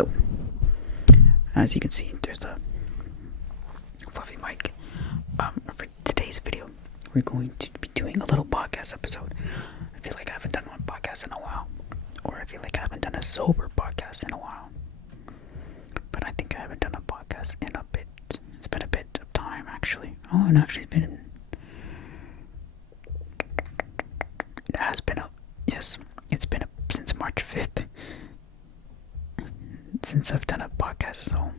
So, as you can see, there's a fluffy mic. For today's video, we're going to be doing a little podcast episode. I feel like I haven't done one podcast in a while, or I feel like I haven't done a sober podcast in a while. But I think I haven't done a podcast in a bit. It's been a bit of time, actually. Oh, and actually it's been since March 5th since I've done a podcast. So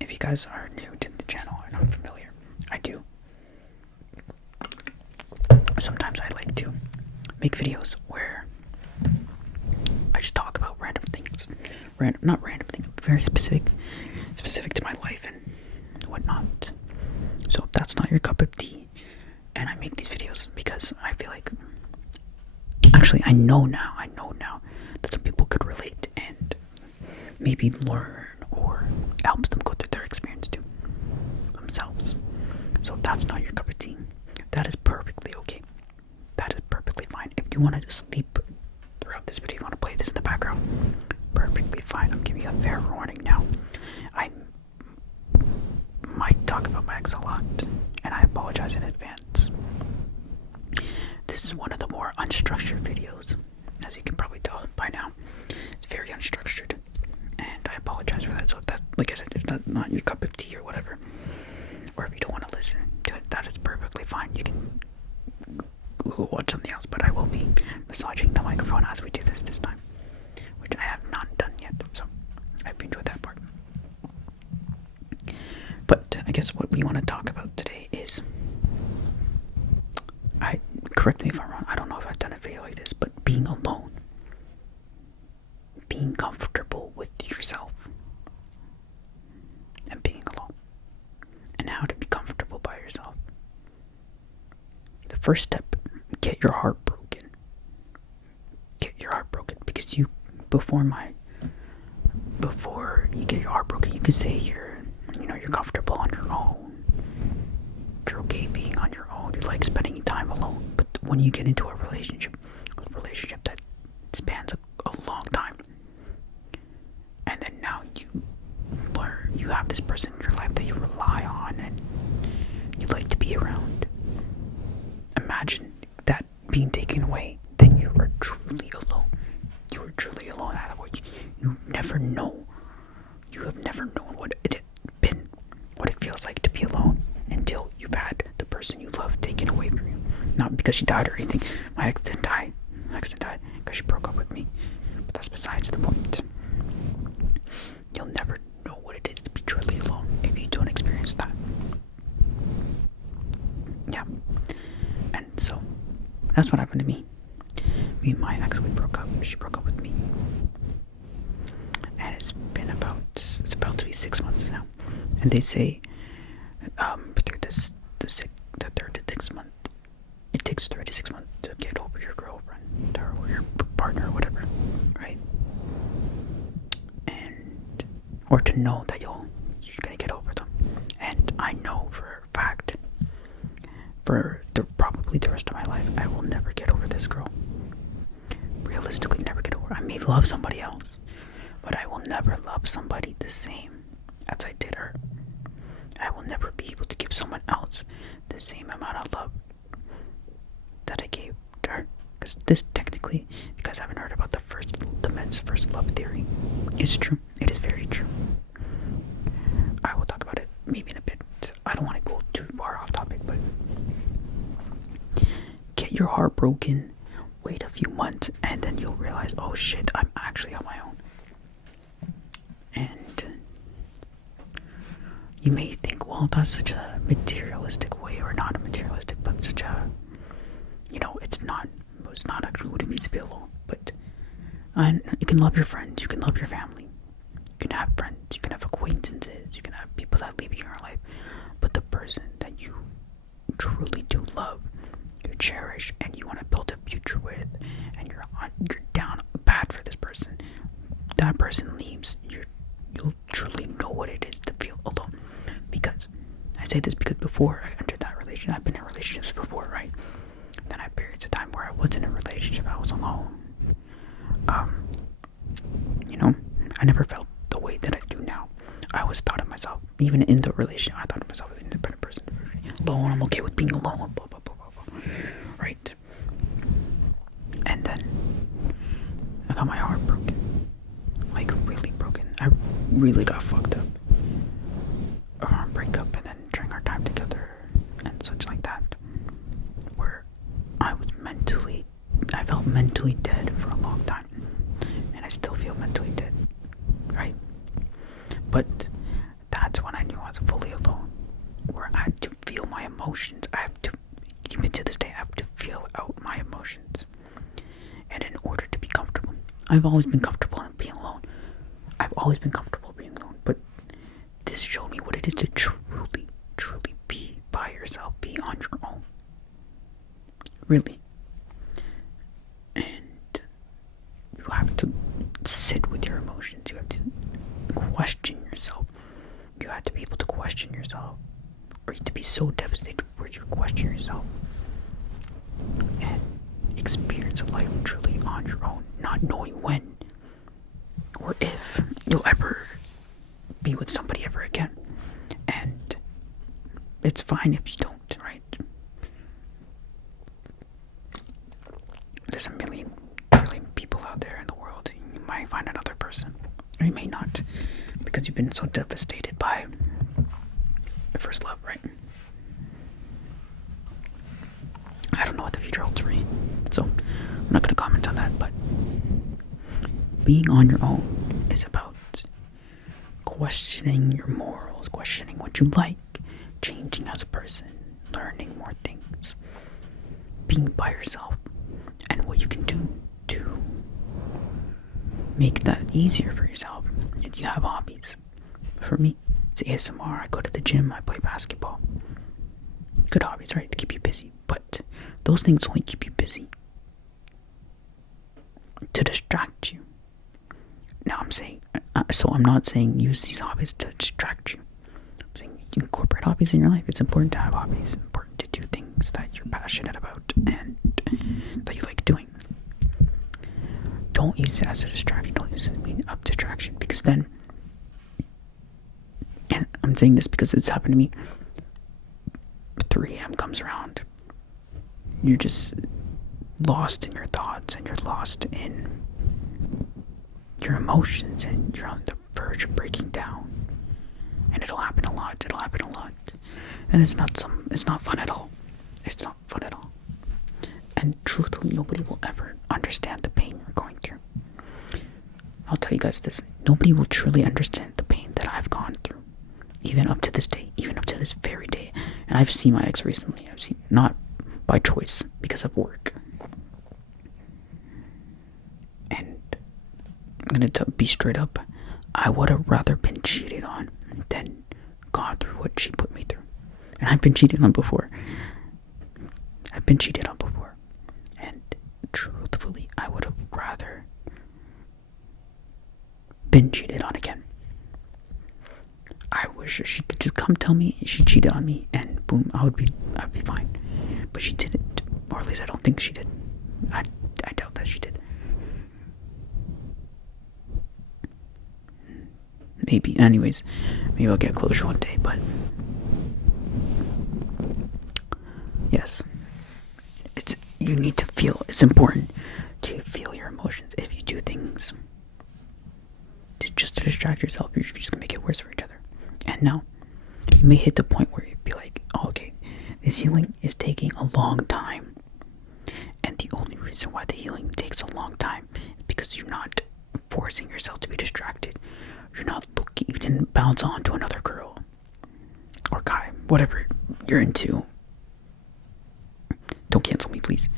if you guys are new to the channel and not familiar, I do sometimes I like to make videos where I just talk about random things, not random things, very specific to my life and whatnot. So if that's not your cup of tea, and I make these videos because I feel like, actually I know now that some people could relate and maybe learn or helps them go through their experience too themselves. So if that's not your cup of tea, that is perfectly okay. That is perfectly fine. If you want to just sleep throughout this video, you want to play this in the background, perfectly fine. I'm giving you a fair warning now. I might talk about my ex a lot, and I apologize in advance. This is one of the more unstructured videos, as you can probably tell by now. It's very unstructured, and I apologize for that. So if that's, like I said, if that's not your cup of tea or whatever, or if you don't want to listen to it, that is perfectly fine. You can go watch something else, but I will be massaging the microphone as we do this time, which I have not done yet, so I've enjoyed that part. But I guess what we want to talk about today is, correct me if I'm wrong, I don't know if I've done a video like this, but being alone. Being comfortable with yourself. And being alone. And how to be comfortable by yourself. The first step, get your heart broken. Get your heart broken, because before you get your heart broken, you could say you're comfortable on your own. You're okay being on your own. You like spending time alone. But when you get into a relationship that spans a long time, and then now you have this person in your life that you rely on and you like to be around. Imagine that being taken away, then you are truly alone. You are truly alone. Otherwise, you never know. You have never known what it feels like to be alone until you've had the person you love taken away from you. Not because she died or anything. My ex didn't die because she broke up with me. But that's besides the point. You'll never know what it is to be truly alone if you don't experience that. Yeah. And so, that's what happened to me. Me and my ex, we broke up. She broke up with me. And it's about to be 6 months now. And they say, through the third to 6 month, it takes 3 to 6 months to get over your girlfriend or your partner or whatever, right? Or to know that you're gonna get over them. And I know for a fact, probably the rest of my life, I will never get over this girl. Realistically, never get over. I may love somebody else, but I will never love somebody the same as I did her. I will never be able to give someone else the same amount of love that I gave to her. Because this technically, if you guys haven't heard about the men's first love theory, it's true. It is very true. I will talk about it maybe in a bit. I don't want to go too far off topic, but get your heart broken, wait a few months, and then you'll realize, oh shit, I'm actually on my own. And you may think, well, that's such a materialistic way, or not a materialistic, but such a, it's not actually what it means to be alone. But you can love your friends, you can love your family, you can have friends, you can have acquaintances, you can have people that leave you in your life, but the person that you truly do love, you cherish, and you want to build a future with, and you're down bad for this person, that person leaves, you'll truly know what it is to feel alone. Because I say this because before I entered that relationship, I've been in relationships before, right? Then I had periods of time where I wasn't in a relationship, I was alone. I never felt the way that I do now. I always thought of myself, even in the relationship, I thought of myself as an independent person. Alone, I'm okay with being alone, blah, blah, blah, blah, blah. Right? And then I got my heart broken. Like, really broken. I really got fucked up. Or breakup, and then during our time together, and such like that. Where I felt mentally dead for a long time. And I still feel mentally dead. Right? But that's when I knew I was fully alone. Where I had to feel my emotions. Even to this day, I have to feel out my emotions. And in order to be comfortable, I've always been comfortable in being alone. I've always been comfortable being alone. But this showed me what it is to truly, truly be by yourself, be on your own. Really. And you have to sit with your emotions. You have to question yourself. You have to be able to question yourself. Or you have to be so devastated where you question yourself. And experience life truly on your own. Not knowing when or if you'll ever be with somebody ever again. And it's fine if you don't, right? There's a million, trillion people out there in the world. You might find another person. Or you may not. Because you've been so devastated by your first love, right? I don't know what the future holds for me. So, I'm not going to comment on that, but being on your own is about questioning your morals, questioning what you like, changing as a person, learning more things, being by yourself, and what you can do to make that easier for yourself. If you have hobbies, for me, it's ASMR, I go to the gym, I play basketball. Good hobbies, right, to keep you busy, but those things only keep you busy to distract you. Now I'm not saying use these hobbies to distract you. I'm saying you incorporate hobbies in your life. It's important to have hobbies. It's important to do things that you're passionate about and that you like doing. Don't use it as a distraction. Don't use it as a distraction, because then, and I'm saying this because it's happened to me, 3 a.m. comes around. You're just lost in your thoughts, and you're lost in your emotions, and you're on the verge of breaking down. And it'll happen a lot. And it's not fun at all. It's not fun at all. And truthfully, nobody will ever understand the pain you're going through. I'll tell you guys this. Nobody will truly understand the pain that I've gone through. Even up to this day. Even up to this very day. And I've seen my ex recently. Not by choice, because of work. And I'm going to be straight up. I would have rather been cheated on than gone through what she put me through. And I've been cheated on before. And truthfully, I would have rather been cheated on again. I wish she could just come tell me she cheated on me, and boom, I'd be fine. But she didn't. Or at least I don't think she did. I doubt that she did. Maybe. Anyways, maybe I'll get closure one day, but yes. You need to feel, it's important to feel your emotions. If you do things just to distract yourself, you're just gonna make it worse for each other. And now, you may hit the point where you'd be like, oh, okay, this healing is taking a long time. And the only reason why the healing takes a long time is because you're not forcing yourself to be distracted. You're not looking, you didn't bounce on to another girl or guy, whatever you're into. Don't cancel me, please.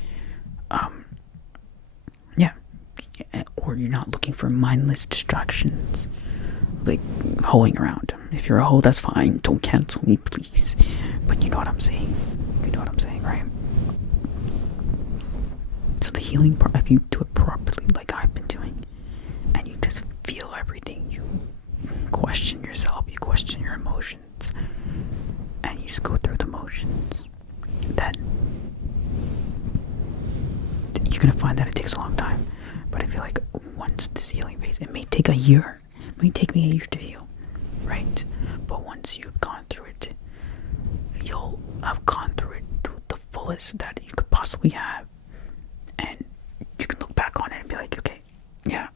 Yeah. Or you're not looking for mindless distractions, like hoeing around. If you're a hoe, that's fine. Don't cancel me, please. But you know what I'm saying. Right? So the healing part, if you do it properly, like I've been doing, and you just feel everything, you question yourself, you question your emotions, and you just go through the motions, then you're gonna find that it takes a long time. But I feel like once this healing phase, it may take a year, may take me a year to heal, right? But once you've gone through it, you'll have gone through it to the fullest that you could possibly have, and you can look back on it and be like, okay, yeah,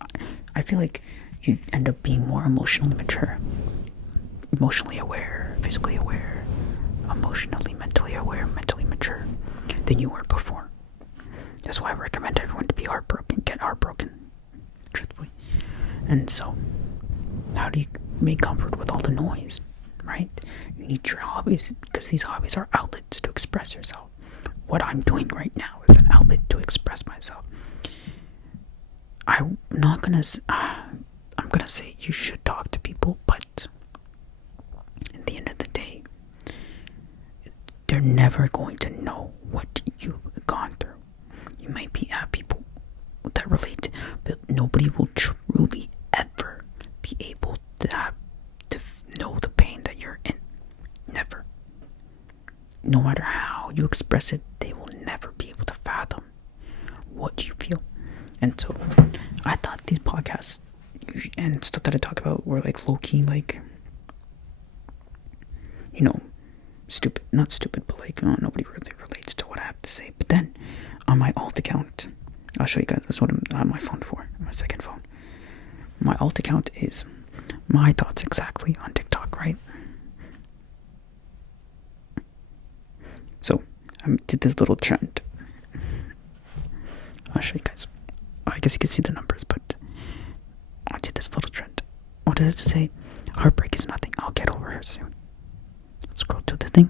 I feel like you end up being more emotionally mature, emotionally aware, physically aware, emotionally, mentally aware, mentally mature than you were before. That's why I recommend everyone to be heartbroken, get heartbroken, truthfully. And so, how do you make comfort with all the noise, right? You need your hobbies, because these hobbies are outlets to express yourself. What I'm doing right now is an outlet to express myself. I'm gonna say you should talk to people, but at the end of the day, they're never going to know what you've gone through. You might have people that relate, but nobody will truly ever be able to know the pain that you're in. Never. No matter how you express it, they will never be able to fathom what you feel. And so, I thought these podcasts and stuff that I talk about were like low-key, like, stupid. Not stupid, but like, nobody really relates to what I have to say. But then, on my alt account, I'll show you guys, that's what I have my phone for, my second phone. My alt account is my thoughts exactly on TikTok, right? So, I did this little trend. I'll show you guys. I guess you can see the numbers, but I did this little trend. What did it say? Heartbreak is nothing. I'll get over her soon. Scroll to the thing.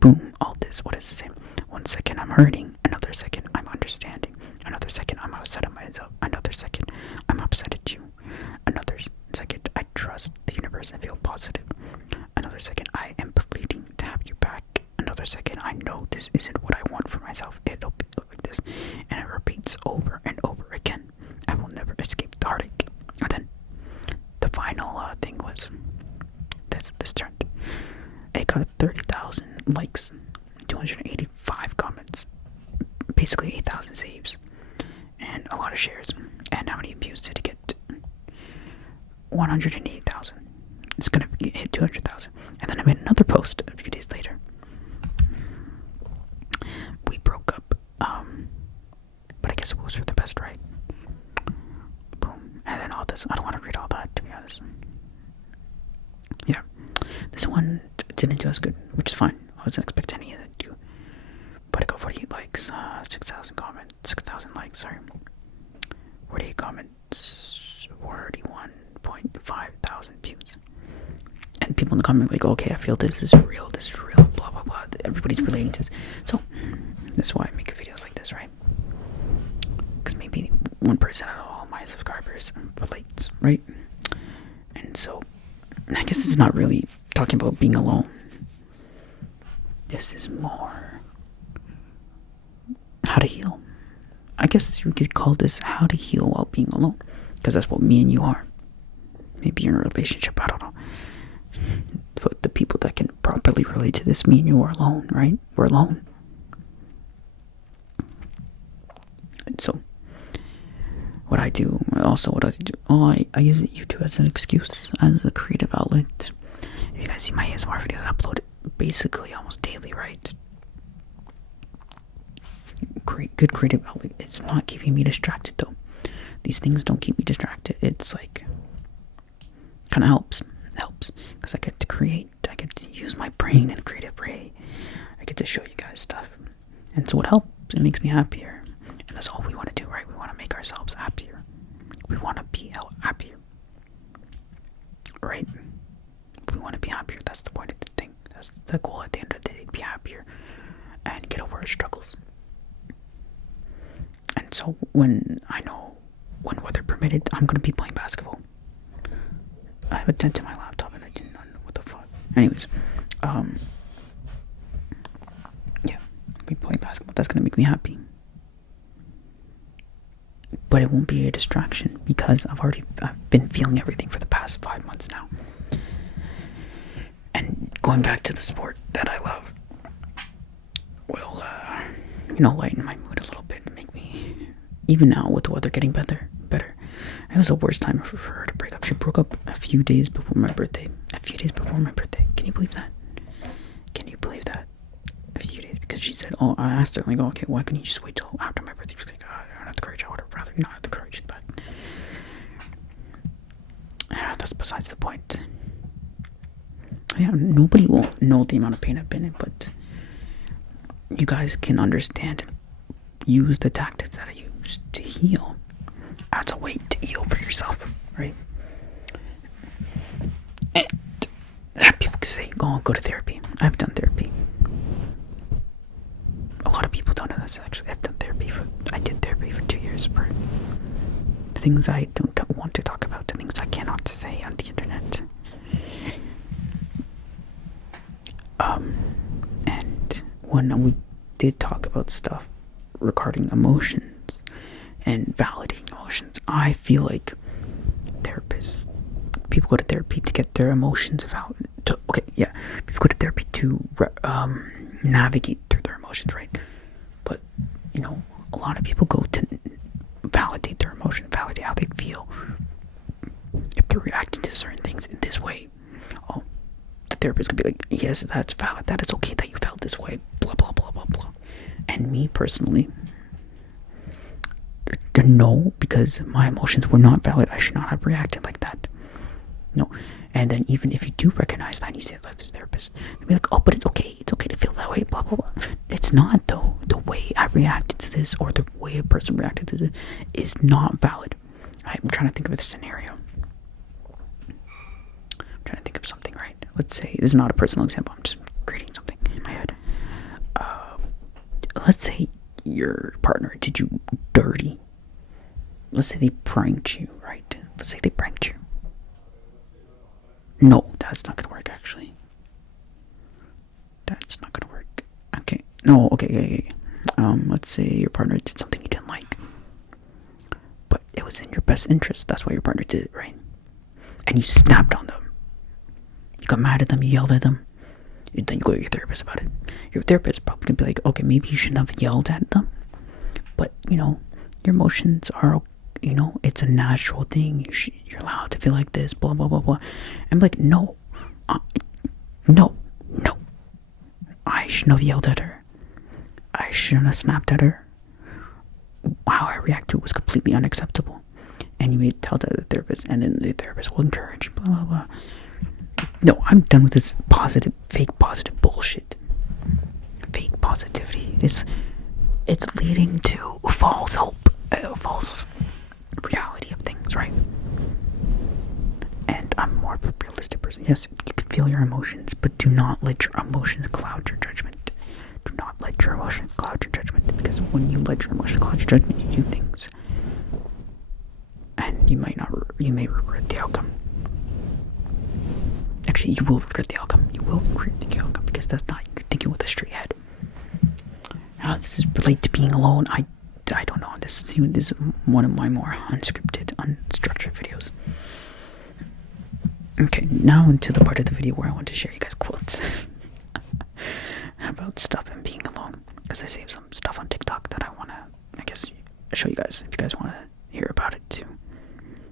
Boom. All this. What does it say? 1 second I'm hurting. Another second I'm understanding. Another second I'm upset at myself. Another second I'm upset at you. Another second I trust the universe and feel positive. Another second I am pleading to have you back. Another second I know this isn't what I want for myself. It'll be like this. And it repeats over and over again. I will never escape the heartache. And then the final thing was this trend. It got 30,000 likes, 285 comments, basically 8,000 saves, and a lot of shares. And how many views did it get? 108,000. It's gonna hit 200,000. And then I made another post a few days later. We broke up, but I guess it was for the best, right? Boom. And then all this. I don't want to read all that, to be honest. Yeah. This one didn't do as good, which is fine. I wasn't expecting any of it to. But I got 48 likes, 6,000 comments, 6,000 likes, sorry. 48 comments, 41.5 thousand views. And people in the comment like, okay, I feel this is real, blah, blah, blah. Everybody's relating to this. So, that's why I make videos like this, right? Because maybe one person out of all my subscribers relates, right? And so, I guess it's not really talking about being alone. This is more how to heal. I guess you could call this how to heal while being alone, because that's what me and you are. Maybe you're in a relationship, I don't know. But the people that can properly relate to this, me and you are alone, right? We're alone. And so, what I do, I use YouTube as an excuse, as a creative outlet. If you guys see my ASMR videos, I upload it basically almost daily, right? Good creative outlet. It's not keeping me distracted, though. These things don't keep me distracted. It's like, kind of helps, because I get to create. I get to use my brain in a creative way. I get to show you guys stuff. And so it helps. It makes me happier. And that's all we want to do, right? We want to make ourselves happier. We want to be happier. Right? We want to be happier. That's the point of the thing. That's the goal at the end of the day. Be happier. And get over our struggles. And so when weather permitted, I'm going to be playing basketball. I have a dent in my laptop and I didn't know what the fuck. Anyways, yeah, I'll be playing basketball. That's going to make me happy. But it won't be a distraction because I've been feeling everything for the past 5 months now. And going back to the sport that I love will, lighten my mood a little bit, make me, even now with the weather getting better. It was the worst time for her to break up. actually broke up a few days before my birthday. Can you believe that? A few days, because she said, oh, I asked her, like, oh, okay, why couldn't you just wait till after my birthday? She's like, oh, I don't have the courage. I would have rather not have the courage, but yeah, that's besides the point. Yeah, nobody will know the amount of pain I've been in, but you guys can understand and use the tactics that I use to heal as a way to heal for yourself, right? And people can say, go to therapy. I've done therapy. A lot of people don't know this, actually. I did therapy for 2 years for things I don't want to talk about, the things I cannot say on the internet. And when we did talk about stuff regarding emotions and validating emotions, I feel like people go to therapy to get their emotions validated. People go to therapy to navigate through their emotions, right? But, a lot of people go to validate their emotion, validate how they feel. If they're reacting to certain things in this way, the therapist could be like, yes, that's valid, that is okay that you felt this way, blah, blah, blah, blah, blah. And me personally, no, because my emotions were not valid. I should not have reacted like that. No. And then even if you do recognize that and you say that to the therapist, they'll be like, oh, but it's okay to feel that way, blah, blah, blah. It's not, though. The way I reacted to this, or the way a person reacted to this, is not valid. I'm trying to think of a scenario. I'm trying to think of something, right? Let's say, this is not a personal example, I'm just creating something in my head. Let's say your partner did you dirty. Let's say they pranked you, right? No, that's not gonna work, actually. That's not gonna work. Okay. No, okay. Let's say your partner did something you didn't like, but it was in your best interest. That's why your partner did it, right? And you snapped on them. You got mad at them, you yelled at them. Then you go to your therapist about it. Your therapist probably can be like, okay, maybe you shouldn't have yelled at them, but, your emotions are okay. It's a natural thing. You're allowed to feel like this, blah, blah, blah, blah. I'm like, no. I shouldn't have yelled at her. I shouldn't have snapped at her. How I reacted was completely unacceptable. And you may tell that to the therapist, and then the therapist will encourage you, blah, blah, blah. No, I'm done with this fake positive bullshit. Fake positivity. It's leading to false hope, false reality of things, right? And I'm more of a realistic person. Yes, you can feel your emotions, but do not let your emotions cloud your judgment. Do not let your emotions cloud your judgment, because when you let your emotions cloud your judgment, you do things, and you may regret the outcome. Actually, you will regret the outcome. Because that's not you thinking with a straight head. How does this relate to being alone? I don't know. This is one of my more unscripted, unstructured videos. Okay, now into the part of the video where I want to share you guys quotes about stuff and being alone. Because I saved some stuff on TikTok that I want to, I guess, show you guys if you guys want to hear about it too.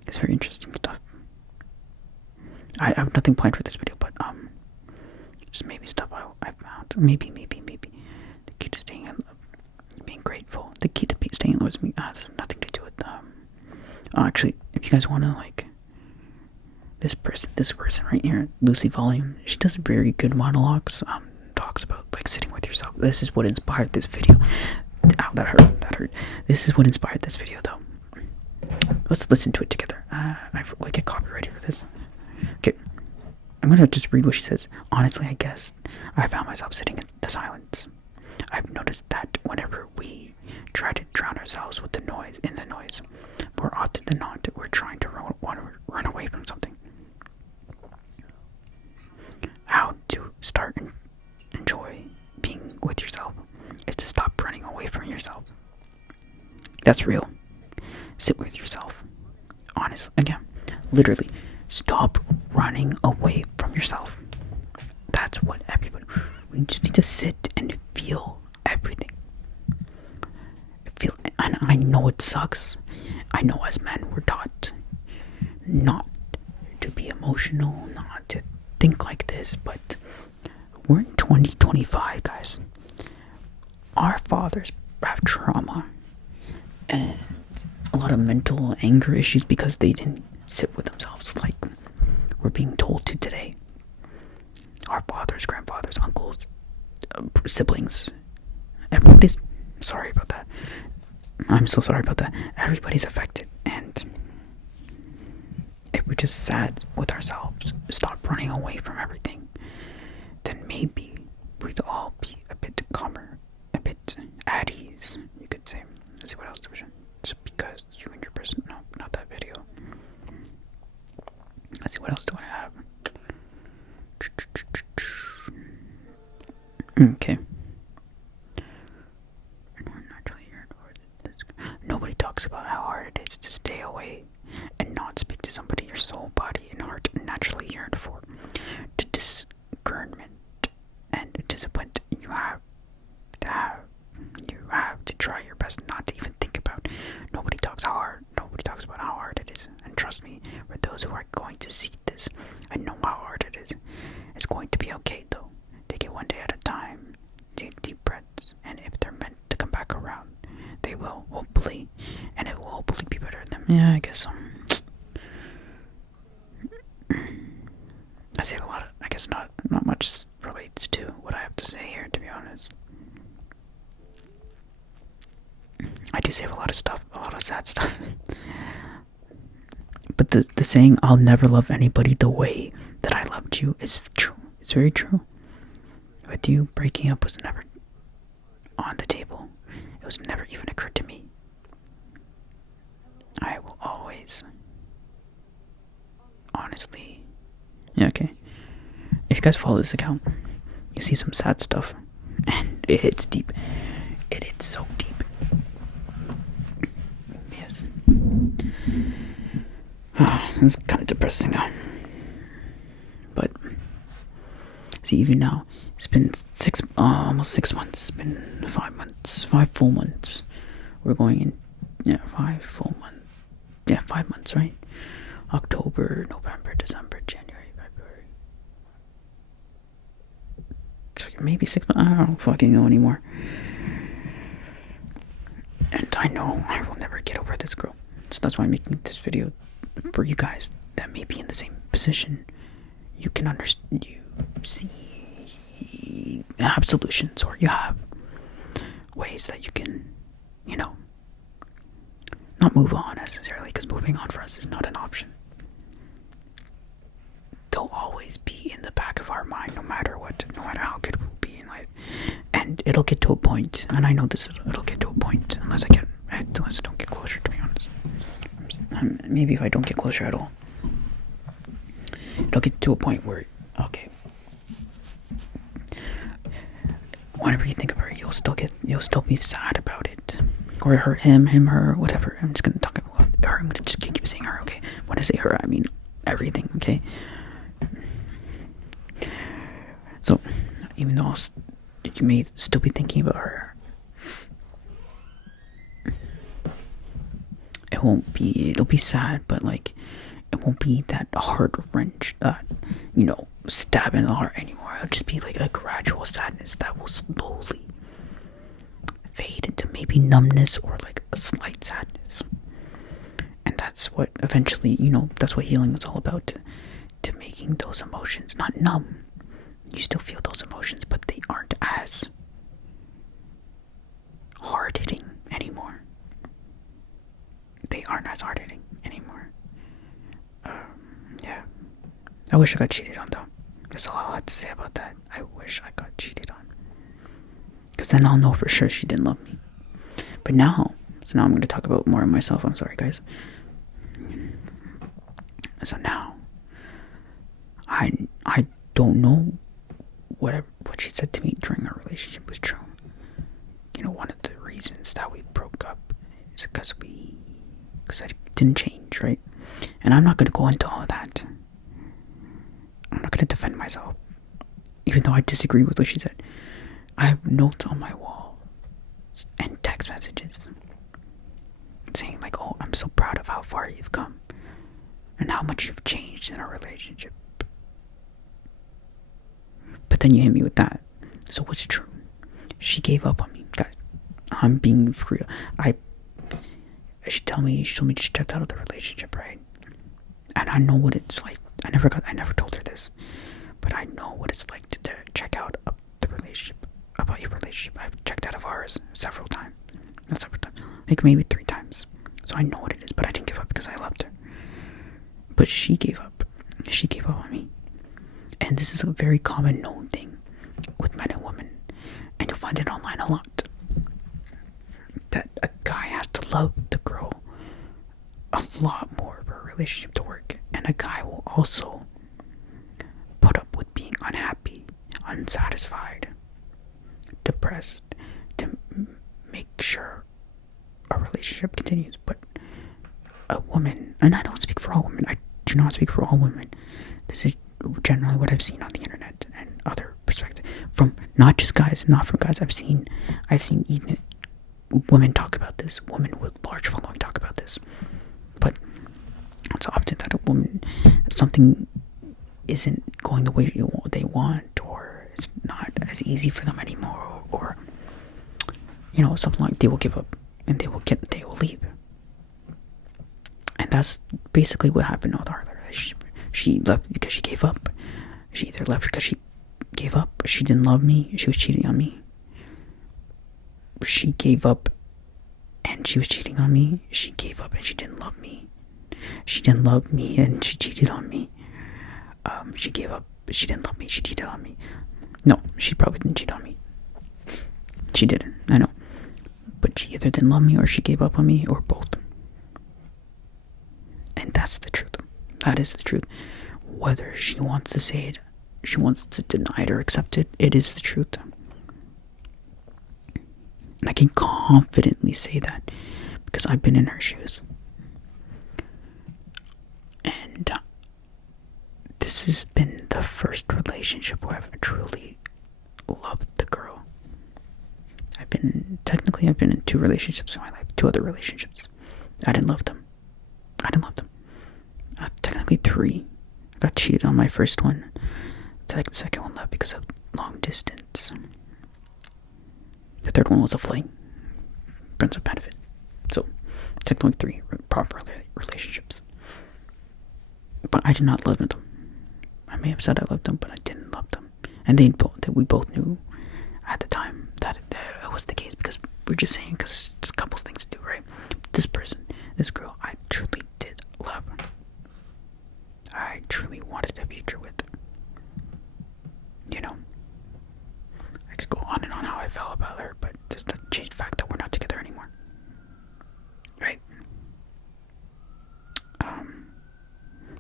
It's very interesting stuff. I have nothing planned for this video, but just maybe stuff I found. Maybe. The key to staying in love, being grateful. The key to staying in love is has nothing to do with actually, if you guys want to, like, this person right here, Lucy Volume, she does very good monologues. Talks about, like, sitting with yourself. This is what inspired this video. Ow, that hurt. This is what inspired this video, though. Let's listen to it together. I get copyrighted for this. Okay, I'm gonna just read what she says. Honestly, I guess I found myself sitting in the silence. I've noticed that whenever we try to drown ourselves with the noise, more often than not, we're trying to run away from something. How to start and enjoy being with yourself is to stop running away from yourself. That's real. Sit with yourself. Honestly, again, literally, stop running away from yourself. That's what everybody. We just need to sit and feel everything. And I know it sucks. I know as men we're taught not emotional not to think like this, but we're in 2025, guys. Our fathers have trauma and a lot of mental anger issues because they didn't sit with themselves like we're being told to today. Our fathers, grandfathers, uncles, siblings, everybody's sorry about that. I'm so sorry about that. Everybody's affected, and if we just sat with ourselves, stopped running away from everything, then maybe we'd all be a bit calmer, a bit at ease, you could say. Let's see what else there was. Just because you and your person. No, not that video. Let's see, what else do I have? Okay. Nobody talks about how hard it is to stay away and not speak to somebody your soul, body, and heart naturally yearn for. The discernment and discipline you have to try your best not to even think about. Nobody talks about how hard it is. And trust me, for those who are going to see this, I know how hard it is. It's going to be okay though. Take it one day at a time. Take deep breaths, and if they're meant to come back around, they will, hopefully, and it will hopefully be better than them. Yeah, I guess so. I say a lot of, I guess not much relates to what I have to say here, to be honest. I do save a lot of stuff, a lot of sad stuff. But the saying, I'll never love anybody the way that I loved you, is true. It's very true. With you, breaking up was never on the table. It was never even occurred to me. I will always, honestly, yeah, okay. If you guys follow this account, you see some sad stuff, and it hits deep. It hits so deep. Yes. It's kind of depressing now. But see, even now, it's been almost 6 months. It's been 5 months, 5 full months. We're going in, 5 full months. 5 months, right? October, November, December, January, February. Maybe 6 months. I don't fucking know anymore. And I know I will never get over this girl. So that's why I'm making this video for you guys that may be in the same position. You can understand, you see, have solutions, or you have ways that you can, not move on necessarily, because moving on for us is not an option. They'll always be in the back of our mind, no matter what, no matter how good we'll be in life. And it'll get to a point, and I know it'll get to a point, unless I don't get closure, to be honest. Maybe if I don't get closure at all, it'll get to a point where, okay, whenever you think of her, you'll still be sad about it, or him, her, whatever. I'm just gonna talk about her. I'm gonna just keep saying her, okay? When I say her, I mean everything, okay? So, even though you may still be thinking about her, it'll be sad, but it won't be that hard wrench, that, stab in the heart anymore. It'll just be like a gradual sadness that will slowly fade into maybe numbness or like a slight sadness. And that's what eventually, that's what healing is all about, to making those emotions not numb. You still feel those emotions, but they aren't as hard-hitting anymore. They aren't as hard-hitting anymore. Yeah. I wish I got cheated on, though. That's all I have to say about that. I wish I got cheated on. Because then I'll know for sure she didn't love me. But now I'm going to talk about more of myself. I'm sorry, guys. So now, I don't know what she said to me during our relationship was true. One of the reasons that we broke up is because I didn't change, right? And I'm not going to go into all of that. I'm not going to defend myself, even though I disagree with what she said. I have notes on my wall and text messages saying oh, I'm so proud of how far you've come. and how much you've changed in our relationship. But then you hit me with that. So what's true? She gave up on me. Guys, I'm being real. She told me she just checked out of the relationship, right? And I know what it's like. I never told her this, but I know what it's like to check out of the relationship, about your relationship. I've checked out of ours several times. Not several times, like maybe 3 times. So I know what it is, but I didn't give up because I loved her. But she gave up. She gave up on me. And this is a very common known thing with men and women. And you'll find it online a lot. That a guy has to love the girl a lot more for a relationship to work. And a guy will also put up with being unhappy, unsatisfied, depressed to make sure a relationship continues. But a woman, and I don't speak for all women, I do not speak for all women. This is generally what I've seen on the internet and other perspectives from not just guys, not from guys. I've seen even women talk about this. Women with large following talk about this. But it's often that a woman, something isn't going the way they want, or it's not as easy for them anymore, or something like they will give up and they will leave. And that's basically what happened with our relationship. She left because she gave up. She either left because she gave up, or she didn't love me, she was cheating on me. She gave up and she was cheating on me. She gave up and she didn't love me. She didn't love me and she cheated on me. She gave up, she didn't love me, she cheated on me. No, she probably didn't cheat on me. She didn't, I know. But she either didn't love me or she gave up on me, or both. And that's the truth. That is the truth. Whether she wants to say it, she wants to deny it or accept it, it is the truth. And I can confidently say that because I've been in her shoes. And this has been the first relationship where I've truly loved the girl. I've been in 2 relationships in my life, 2 other relationships. I didn't love them. Technically 3. I got cheated on my first one. The second one left because of long distance. The third one was a fling. Friends with benefit. So, technically 3 proper relationships. But I did not love them. I may have said I loved them, but I didn't love them. And we both knew at the time that it was the case, because we're just saying because there's a couple things to do, right? This person, this girl, I truly did love her. I truly wanted a future with. I could go on and on how I felt about her, but just the change the fact that we're not together anymore. Right?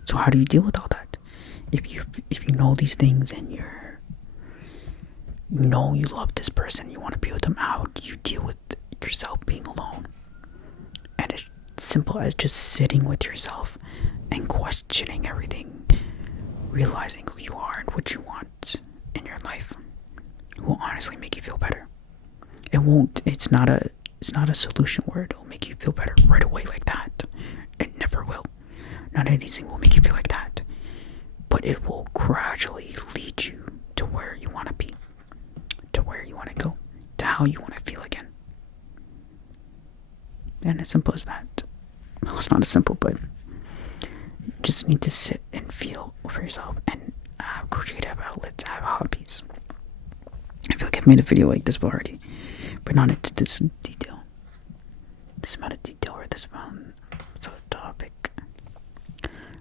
So how do you deal with all that? If you know these things and you love this person, you want to be with them, how do you deal with yourself being alone? And it's simple as just sitting with yourself and questioning everything, realizing who you are and what you want in your life. It will honestly make you feel better. It's not a solution where it'll make you feel better right away like that. It never will. Not anything will make you feel like that. But it will gradually lead you to where you want to be, to where you want to go, to how you want to feel again. And as simple as that. Well, it's not as simple, but you just need to sit and feel for yourself and have creative outlets, have hobbies. I feel like I've made a video like this already, but not into this detail. This amount of detail or this amount of topic.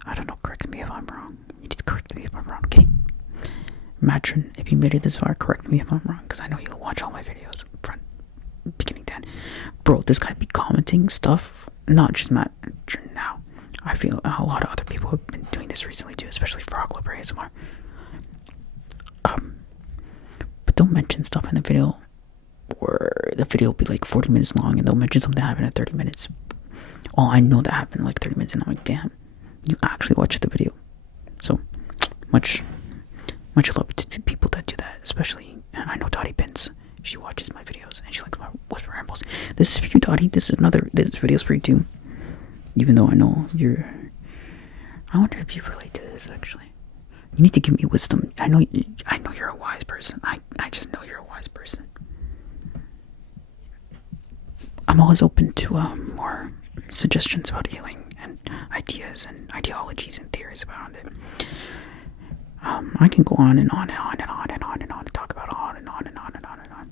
I don't know, correct me if I'm wrong. You need to correct me if I'm wrong, okay? Matron, if you made it this far, correct me if I'm wrong, because I know you'll watch all my videos from beginning to end. Bro, this guy be commenting stuff, not just Matron now. I feel a lot of other people have been doing this recently too, especially Frog Lover ASMR. But they'll mention stuff in the video where the video will be like 40 minutes long and they'll mention something that happened in 30 minutes. I know that happened in like 30 minutes and I'm like, damn, you actually watched the video. So, much love to people that do that, especially, I know Dottie Pins. She watches my videos and she likes my Whisper Rambles. This is for you, Dottie. This video's for you too. Even though I know I wonder if you relate to this, actually. You need to give me wisdom. I know you're a wise person. I just know you're a wise person. I'm always open to more suggestions about healing and ideas and ideologies and theories about it. I can go on and on and on and on and on and on and talk about on and on and on and on and on.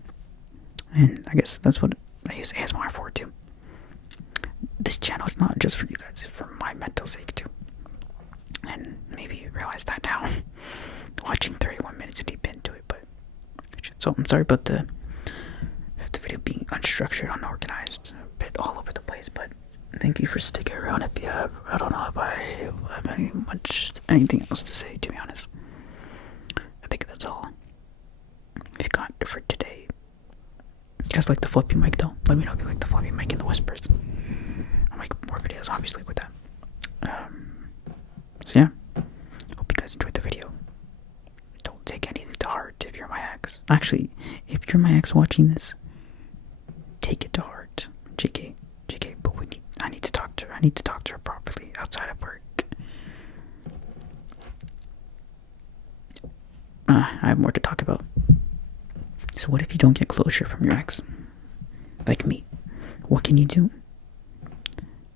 And I guess that's what I use ASMR for too. This channel is not just for you guys, it's for my mental sake too. And maybe you realize that now, watching 31 minutes deep into it. But so I'm sorry about the video being unstructured, unorganized, a bit all over the place. But thank you for sticking around. If you have, I don't know if I have anything else to say, to be honest. I think that's all we've got for today. You guys like the flippy mic though? Let me know if you like the flippy mic and the whispers. I'll make more videos obviously with that. So yeah, hope you guys enjoyed the video. Don't take anything to heart if you're my ex. Actually, if you're my ex watching this, take it to heart. JK, but I need to talk to her properly outside of work. I have more to talk about. So what if you don't get closure from your ex? Like me. What can you do?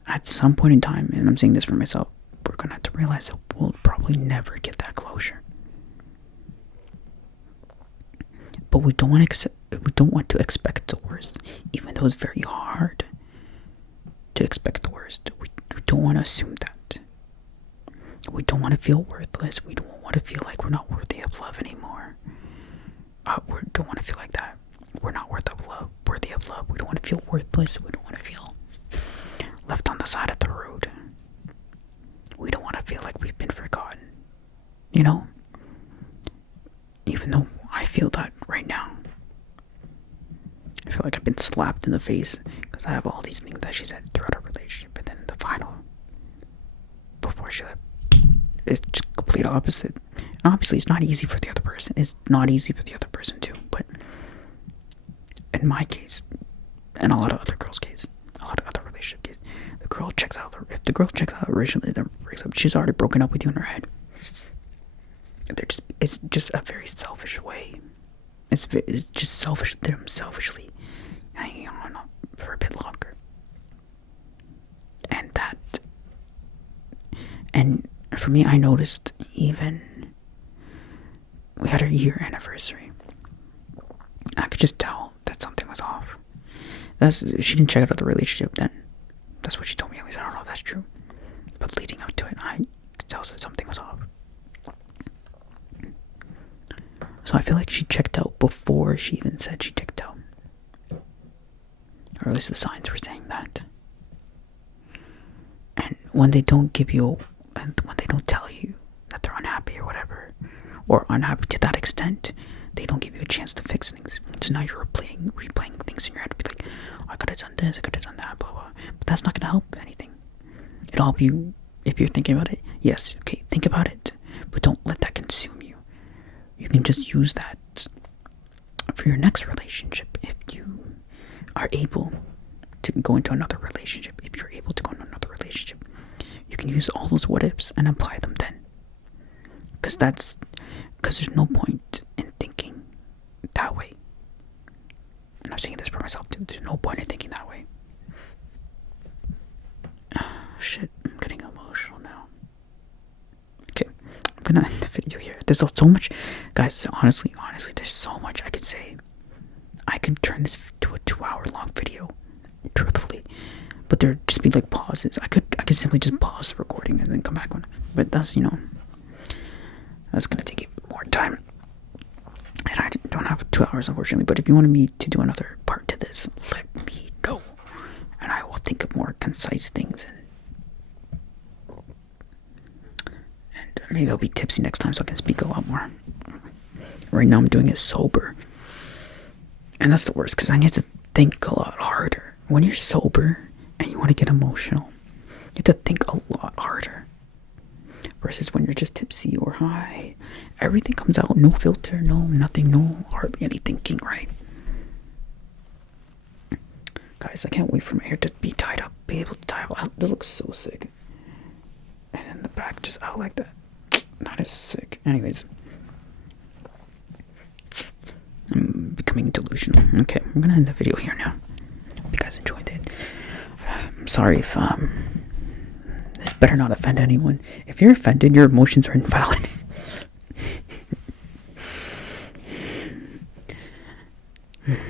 At some point in time, and I'm saying this for myself, we're gonna have to realize that we'll probably never get that closure. But we don't want to expect the worst, even though it's very hard to expect the worst. We don't want to assume that. We don't want to feel worthless. We don't want to feel like we're not worthy of love anymore. We don't want to feel like that. We're not worthy of love. We don't want to feel worthless. We don't want to feel left on the side of the road. We don't want to feel like we've been forgotten. You know? Even though I feel that right now. I feel like I've been slapped in the face because I have all these things that she said throughout our relationship, but then the final, before she left, it's just complete opposite. And obviously it's not easy for the other person. It's not easy for the other person too, but in my case, and a lot of other girls' case, a lot of other relationship cases, if the girl checks out originally, then breaks up, she's already broken up with you in her head. It's just a very selfish way. It's just selfish. Them selfishly hanging on for a bit longer, and for me, I noticed even we had our year anniversary. I could just tell that something was off. She didn't check out the relationship then. That's what she told me. At least I don't know if that's true. But leading up to it, I could tell that something was off. So I feel like she checked out before she even said she checked out. Or at least the signs were saying that. And when they don't give you, and when they don't tell you that they're unhappy or whatever, or unhappy to that extent, they don't give you a chance to fix things. So now you're replaying things in your head. Be like, oh, I could have done this, I could have done that, blah, blah. But that's not going to help anything. It'll help you if you're thinking about it. Yes, okay, think about it. But don't let that consume you. You can just use that for your next relationship if you are able to go into another relationship. If you're able to go into another relationship, you can use all those what ifs and apply them then. Because there's no point in thinking that way. And I'm saying this for myself too. There's no point in thinking that way. Shit, I'm getting emotional now. Okay, I'm gonna end the video here. There's so much, guys. Honestly, there's so much I could say. I could turn this to a 2-hour-long video, truthfully, but there'd just be like pauses. I could simply just pause the recording and then come back on. But that's that's gonna take more time, and I don't have 2 hours unfortunately. But if you wanted me to do another part to this, let me know, and I will think of more concise things and maybe I'll be tipsy next time so I can speak a lot more. Right now I'm doing it sober. And that's the worst because I need to think a lot harder. When you're sober and you want to get emotional, you have to think a lot harder. Versus when you're just tipsy or high. Everything comes out, no filter, no nothing, no hardly any thinking, right? Guys, I can't wait for my hair to be tied up, be able to tie up. This looks so sick. And then the back just out like that. That is sick. Anyways, I'm becoming delusional. Okay, I'm gonna end the video here now. Hope you guys enjoyed it. I'm sorry if this better not offend anyone. If you're offended, your emotions are invalid.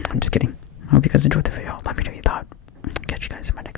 I'm just kidding. I hope you guys enjoyed the video. Let me know your thought. Catch you guys in my next